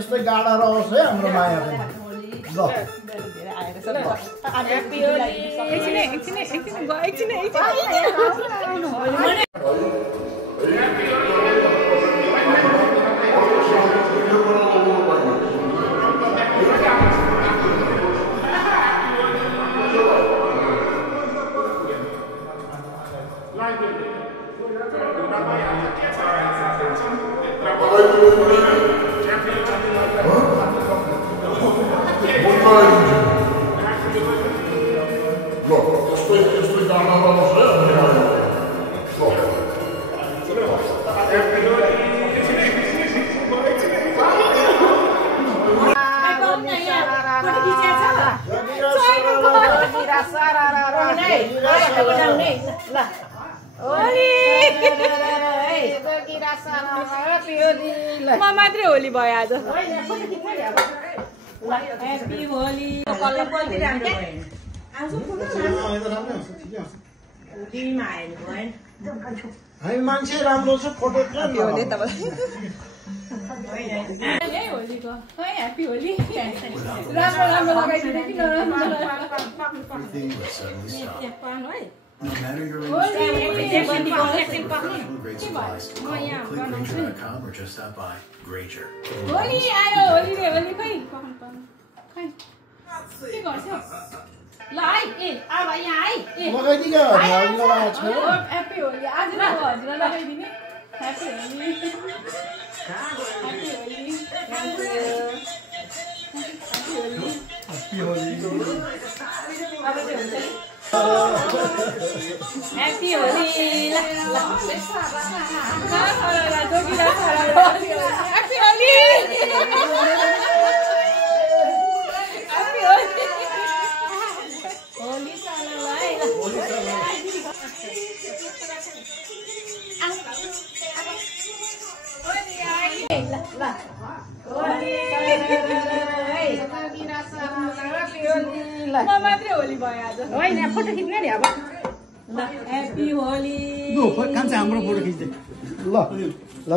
यस्तै गाडा रहोस् है हाम्रो माया पनि ल म मात्रै होली भयो आज हामी मान्छे राम्रो छ फोटो होलीको ह्याप्पी होली राम्रो राम्रो लगाइदिँदै कि No matter your age, Granger.com or just stop by. Granger. Holi आयो होली रे होली खै खै के गर्छौ ल है ए अब यहाँ है ए लगाइदिन्छ हामी लगाएको छ ह्याप्पी होली आज न हजुरलाई लगाइदिने ह्याप्पी होली ह्याप्पी होली म मात्रै होली भयो आज होइन फोटो खिच्ने नि अब ह्याप्पी होली हाम्रो फोटो खिच्दै ल